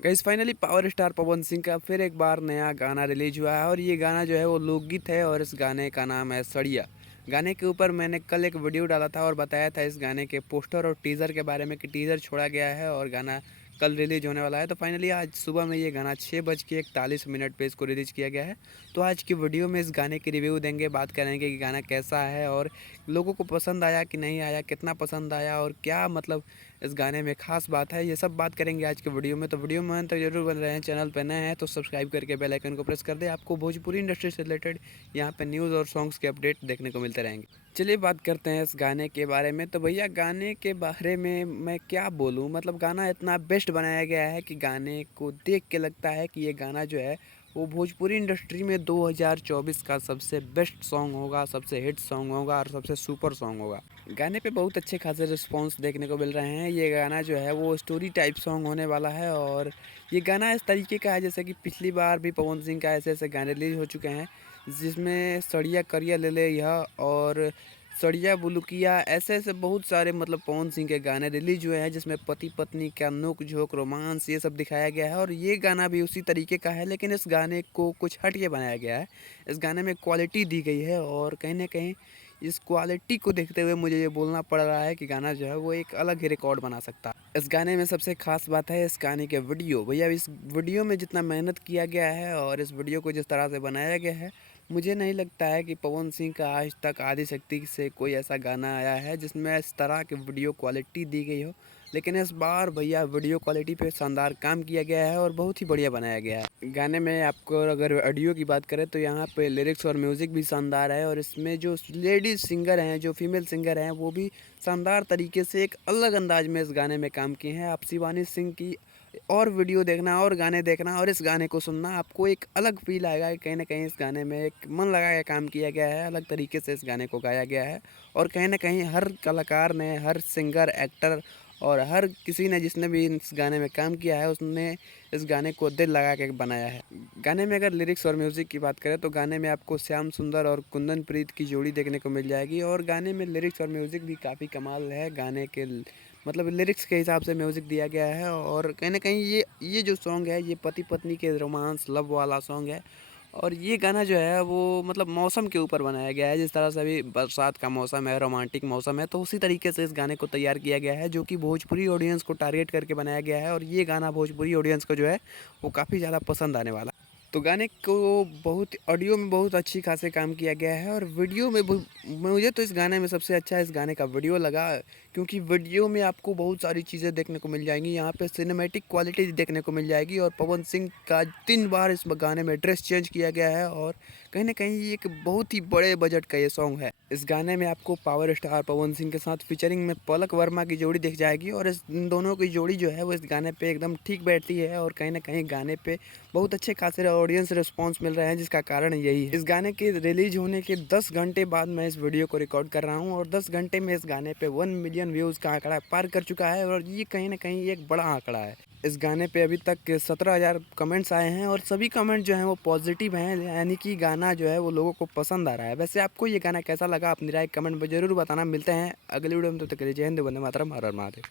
Guys finally power star Pawan Singh का फिर एक बार नया गाना रिलीज हुआ है और ये गाना जो है वो लोकगीत है और इस गाने का नाम है सड़िया। गाने के ऊपर मैंने कल एक वीडियो डाला था और बताया था इस गाने के पोस्टर और टीज़र के बारे में कि टीज़र छोड़ा गया है और गाना कल रिलीज होने वाला है। तो फाइनली आज सुबह में ये गाना 6:41 पे इसको रिलीज किया गया है। तो आज की वीडियो में इस गाने की रिव्यू देंगे, बात करेंगे कि गाना कैसा है और लोगों को पसंद आया कि नहीं आया, कितना पसंद आया और क्या मतलब इस गाने में ख़ास बात है, ये सब बात करेंगे आज के वीडियो में। तो वीडियो में अंत तक जरूर बन रहे हैं। चैनल पर नए हैं तो सब्सक्राइब करके बेल आइकन को प्रेस कर दें। आपको भोजपुरी इंडस्ट्री से रिलेटेड यहाँ पे न्यूज़ और सॉन्ग्स के अपडेट देखने को मिलते रहेंगे। चलिए बात करते हैं इस गाने के बारे में। तो भैया गाने के बारे में मैं क्या बोलूँ, मतलब गाना इतना बेस्ट बनाया गया है कि गाने को देख के लगता है कि ये गाना जो है वो भोजपुरी इंडस्ट्री में 2024 का सबसे बेस्ट सॉन्ग होगा, सबसे हिट सॉन्ग होगा और सबसे सुपर सॉन्ग होगा। गाने पे बहुत अच्छे खासे रिस्पॉन्स देखने को मिल रहे हैं। ये गाना जो है वो स्टोरी टाइप सॉन्ग होने वाला है और ये गाना इस तरीके का है जैसे कि पिछली बार भी पवन सिंह का ऐसे ऐसे गाने रिलीज हो चुके हैं, जिसमें सड़िया करिया ले ले यह और सड़िया बुलुकिया ऐसे ऐसे बहुत सारे मतलब पवन सिंह के गाने रिलीज हुए हैं, जिसमें पति पत्नी का नोक झोंक रोमांस ये सब दिखाया गया है। और ये गाना भी उसी तरीके का है, लेकिन इस गाने को कुछ हट के बनाया गया है। इस गाने में क्वालिटी दी गई है और कहीं ना कहीं इस क्वालिटी को देखते हुए मुझे ये बोलना पड़ रहा है कि गाना जो है वो एक अलग ही रिकॉर्ड बना सकता है। इस गाने में सबसे खास बात है इस गाने के वीडियो। भैया इस वीडियो में जितना मेहनत किया गया है और इस वीडियो को जिस तरह से बनाया गया है, मुझे नहीं लगता है कि पवन सिंह का आज तक आदिशक्ति से कोई ऐसा गाना आया है जिसमें इस तरह की वीडियो क्वालिटी दी गई हो। लेकिन इस बार भैया वीडियो क्वालिटी पे शानदार काम किया गया है और बहुत ही बढ़िया बनाया गया है। गाने में आपको अगर ऑडियो की बात करें तो यहाँ पे लिरिक्स और म्यूज़िक भी शानदार है और इसमें जो लेडीज़ सिंगर हैं, जो फीमेल सिंगर हैं, वो भी शानदार तरीके से एक अलग अंदाज में इस गाने में काम किए हैं। आप शिवानी सिंह की और वीडियो देखना और गाने देखना और इस गाने को सुनना, आपको एक अलग फील आएगा कि कहीं ना कहीं इस गाने में एक मन लगा के काम किया गया है, अलग तरीके से इस गाने को गाया गया है। और कहीं ना कहीं हर कलाकार ने, हर सिंगर, एक्टर और हर किसी ने जिसने भी इस गाने में काम किया है उसने इस गाने को दिल लगा के बनाया है। गाने में अगर लिरिक्स और म्यूज़िक की बात करें तो गाने में आपको श्याम सुंदर और कुंदन प्रीत की जोड़ी देखने को मिल जाएगी और गाने में लिरिक्स और म्यूज़िक भी काफ़ी कमाल है। गाने के मतलब लिरिक्स के हिसाब से म्यूज़िक दिया गया है और कहीं ना कहीं ये जो सॉन्ग है ये पति पत्नी के रोमांस लव वाला सॉन्ग है। और ये गाना जो है वो मतलब मौसम के ऊपर बनाया गया है, जिस तरह से अभी बरसात का मौसम है, रोमांटिक मौसम है, तो उसी तरीके से इस गाने को तैयार किया गया है, जो कि भोजपुरी ऑडियंस को टारगेट करके बनाया गया है। और ये गाना भोजपुरी ऑडियंस को जो है वो काफ़ी ज़्यादा पसंद आने वाला है। तो गाने को बहुत ऑडियो में बहुत अच्छी खासे काम किया गया है और वीडियो में मुझे तो इस गाने में सबसे अच्छा इस गाने का वीडियो लगा, क्योंकि वीडियो में आपको बहुत सारी चीज़ें देखने को मिल जाएंगी। यहाँ पे सिनेमैटिक क्वालिटी देखने को मिल जाएगी और पवन सिंह का 3 बार इस गाने में ड्रेस चेंज किया गया है और कहीं ना कहीं ये एक बहुत ही बड़े बजट का ये सॉन्ग है। इस गाने में आपको पावर स्टार पवन सिंह के साथ फीचरिंग में पलक वर्मा की जोड़ी दिख जाएगी और इन दोनों की जोड़ी जो है वो इस गाने पे एकदम ठीक बैठती है और कहीं ना कहीं गाने पे बहुत अच्छे खासे ऑडियंस रिस्पांस मिल रहे हैं, जिसका कारण यही है। इस गाने के रिलीज होने के 10 घंटे बाद मैं इस वीडियो को रिकॉर्ड कर रहा हूँ और 10 घंटे में इस गाने पे 1 मिलियन व्यूज़ का आंकड़ा पार कर चुका है और ये कहीं ना कहीं एक बड़ा आंकड़ा है। इस गाने पे अभी तक 17,000 कमेंट्स आए हैं और सभी कमेंट जो हैं वो पॉजिटिव हैं, यानी कि गाना जो है वो लोगों को पसंद आ रहा है। वैसे आपको ये गाना कैसा लगा अपनी राय कमेंट में ज़रूर बताना। मिलते हैं अगली वीडियो में, तब तक के लिए जय हिंद, वंदे मातरम, हर हर महादेव।